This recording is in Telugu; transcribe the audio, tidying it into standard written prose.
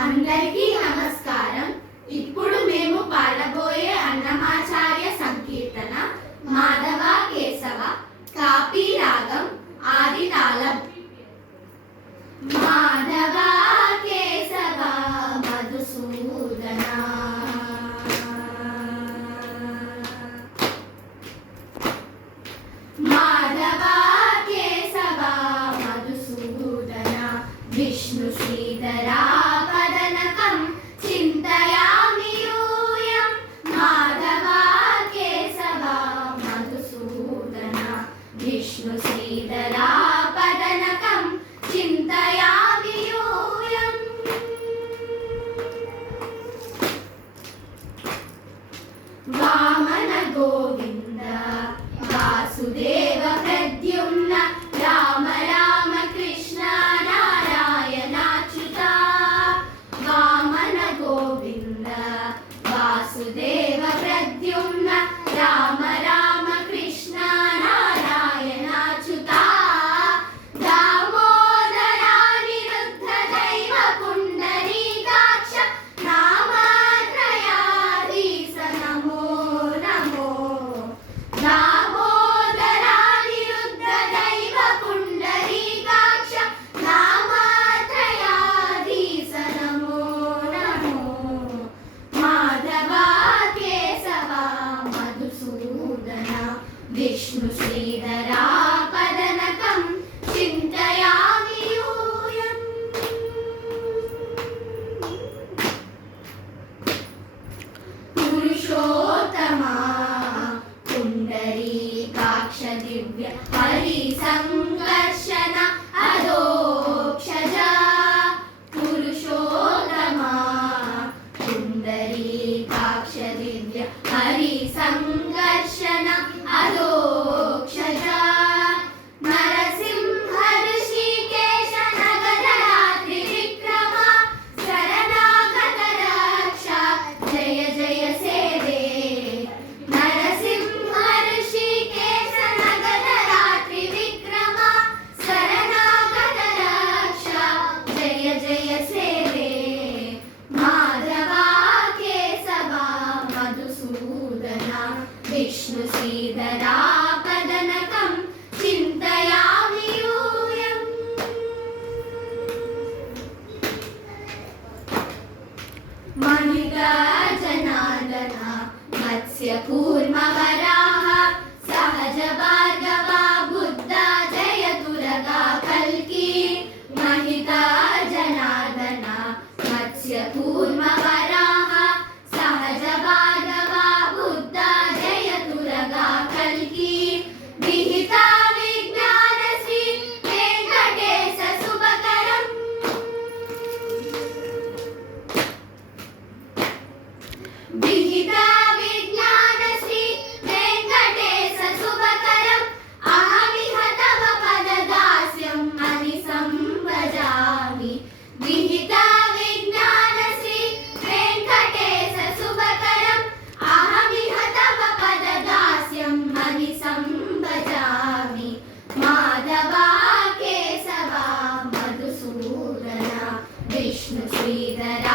అందరికీ నమస్కారం. ఇప్పుడు మేము పాడబోయే అన్నమాచార్య సంకీర్తన మాధవ కేశవ కాపీ రాగం ఆది తాళం. మాధవ కేశవ మధుసూదన మాధవ కేశవ మధుసూదన విష్ణు శ్రీధరా పదనకం చింతయామి యూయం. మాధవ కేశవ మధుసూదన విష్ణు శ్రీధరా పదనకం చింతయామి యూయం. వామన గోవింద వాసుదేవ ప్రద్యుమ్న రామ రామ కృష్ణ నారాయణాచ్యుత. వామన గోవింద వాసుదేవ ప్రద్యుమ్న రామ రామ కృష్ణ నారాయణాచ్యుత. దామోదరానిరుద్ధ దైవ పుండరీకాక్ష నామాత్రయాధీశ నమో నమో. దామోదరానిరుద్ధ దైవ పుండరీకాక్ష నామాత్రయాధీశ నమో నమో. మాధవ కేశవ మధుసూదన విష్ణు శ్రీధరా పదనకం చింతయామి యూయం. పురుషోత్తమా పుండరీకాక్ష దివ్య హరి సంకర్షణ అదోక్షజ. పురుషోత్తమా పుండరీకాక్ష దివ్య హరి సంకర్షణ అదోక్షజ. నరసింహ ఋషికేశ నగరరాత్రి విక్రమ శరణాగత రక్ష జయ జయ సేవే. నరసింహ ఋషికేశ నగరరాత్రి విక్రమ శరణాగత రక్ష జయ జయ సేవే. మాధవ కేశవ మధుసూదన విష్ణు శ్రీధరా పదనకం చింతయామి యూయం. మణిగర్జనార్దన మత్స్య కూర్మ వరాహ సహజ భార్గవ బుద్ధ జయ దుర్గా కల్కి. మణిగర్జనార్దన మత్స్య కూర్మ వరాహ సహజ భార్గవ బుద్ధ జయ దుర్గా కల్కి. విహిత విజ్ఞాన శ్రీ వెంకటేశ శుభకరం. విహిత విజ్ఞాన శ్రీ వెంకటేశ శుభకరం అహమిహ తవ పదదాస్యం అని సంభజామి. విహిత విజ్ఞాన శ్రీ వెంకటేశ శుభకరం అహమిహ తవ పదదాస్యం అని సంభజామి. మాధవ కేశవ మధుసూదన విష్ణు శ్రీధరా